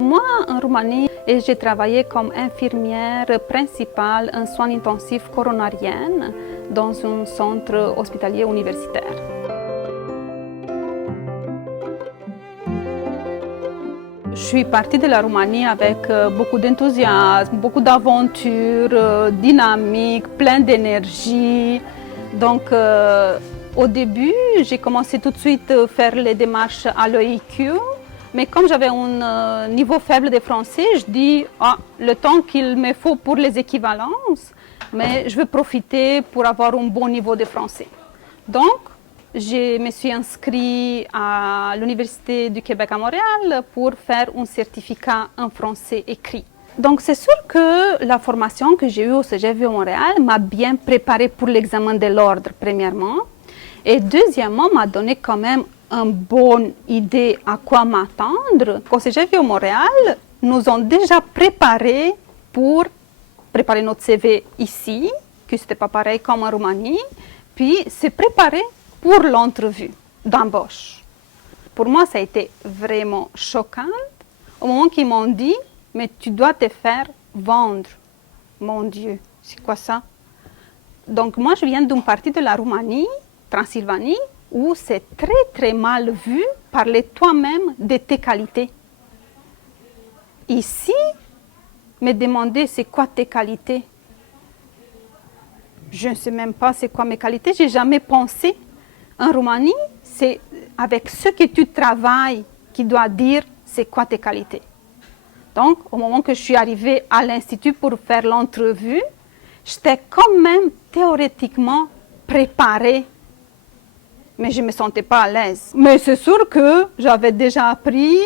Moi, en Roumanie, j'ai travaillé comme infirmière principale en soins intensifs coronariens dans un centre hospitalier universitaire. Je suis partie de la Roumanie avec beaucoup d'enthousiasme, beaucoup d'aventure, dynamique, plein d'énergie. Donc, au début, j'ai commencé tout de suite à faire les démarches à l'OIQ. Mais comme j'avais un niveau faible de français, je dis le temps qu'il me faut pour les équivalences, mais je veux profiter pour avoir un bon niveau de français. Donc, je me suis inscrite à l'Université du Québec à Montréal pour faire un certificat en français écrit. Donc, c'est sûr que la formation que j'ai eue au CEGEP Montréal m'a bien préparée pour l'examen de l'ordre, premièrement. Et deuxièmement, m'a donné quand même une bonne idée à quoi m'attendre. Au CEGEP Montréal, nous ont déjà préparé pour préparer notre CV ici, que ce n'était pas pareil comme en Roumanie, puis se préparer pour l'entrevue d'embauche. Pour moi, ça a été vraiment choquant au moment qu'ils m'ont dit « mais tu dois te faire vendre ». Mon Dieu, c'est quoi ça? Donc moi, je viens d'une partie de la Roumanie, Transylvanie, où c'est très très mal vu parler toi-même de tes qualités. Ici, me demander c'est quoi tes qualités. Je ne sais même pas c'est quoi mes qualités, j'ai jamais pensé. En Roumanie, c'est avec ce que tu travailles qui doit dire c'est quoi tes qualités. Donc, au moment que je suis arrivée à l'Institut pour faire l'entrevue, j'étais quand même théoriquement préparée, mais je ne me sentais pas à l'aise. Mais c'est sûr que j'avais déjà appris,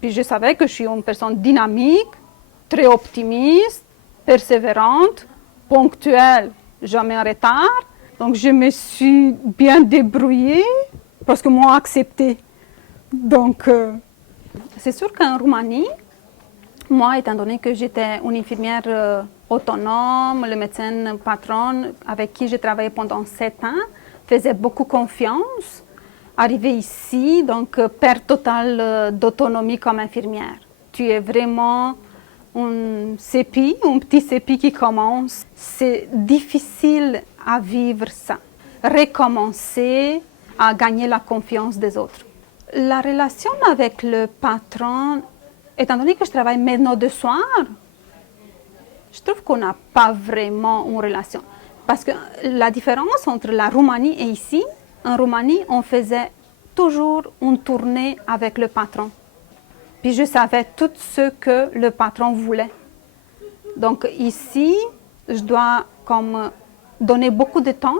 puis je savais que je suis une personne dynamique, très optimiste, persévérante, ponctuelle, jamais en retard. Donc, je me suis bien débrouillée parce que moi, accepté. Donc, c'est sûr qu'en Roumanie, moi, étant donné que j'étais une infirmière autonome, le médecin patron avec qui j'ai travaillé pendant 7 ans, faisait beaucoup confiance. Arrivé ici, donc, perte totale d'autonomie comme infirmière. Tu es vraiment un CEPI, un petit CEPI qui commence. C'est difficile à vivre ça. Recommencer à gagner la confiance des autres. La relation avec le patron, étant donné que je travaille maintenant de soir, je trouve qu'on n'a pas vraiment une relation. Parce que la différence entre la Roumanie et ici, en Roumanie, on faisait toujours une tournée avec le patron. Puis je savais tout ce que le patron voulait. Donc ici, je dois comme donner beaucoup de temps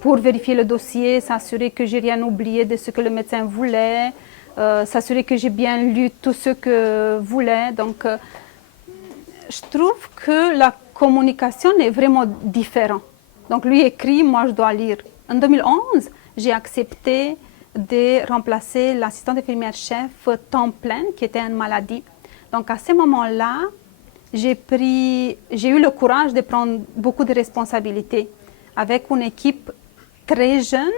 pour vérifier le dossier, s'assurer que j'ai rien oublié de ce que le médecin voulait, s'assurer que j'ai bien lu tout ce que voulait. Donc je trouve que la communication est vraiment différente. Donc lui écrit, moi je dois lire. En 2011, j'ai accepté de remplacer l'assistante infirmière-chef temps plein qui était en maladie. Donc à ce moment-là, j'ai eu le courage de prendre beaucoup de responsabilités. Avec une équipe très jeune,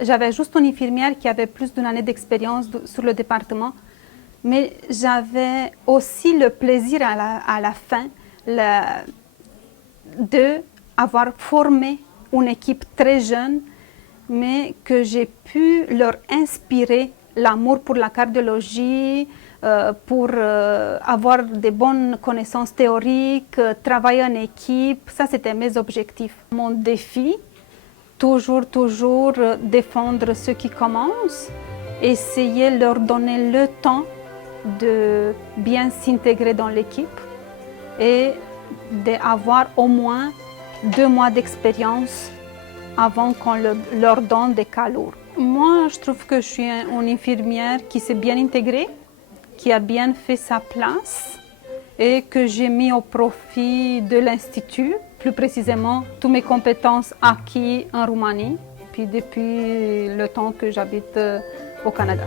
j'avais juste une infirmière qui avait plus d'une année d'expérience sur le département, mais j'avais aussi le plaisir à la fin d'avoir formé une équipe très jeune, mais que j'ai pu leur inspirer l'amour pour la cardiologie, pour avoir de bonnes connaissances théoriques, travailler en équipe. Ça, c'était mes objectifs. Mon défi, toujours défendre ceux qui commencent, essayer de leur donner le temps de bien s'intégrer dans l'équipe et d'avoir au moins 2 mois d'expérience avant qu'on leur donne des cas lourds. Moi, je trouve que je suis une infirmière qui s'est bien intégrée, qui a bien fait sa place et que j'ai mis au profit de l'Institut, plus précisément toutes mes compétences acquises en Roumanie, puis depuis le temps que j'habite au Canada.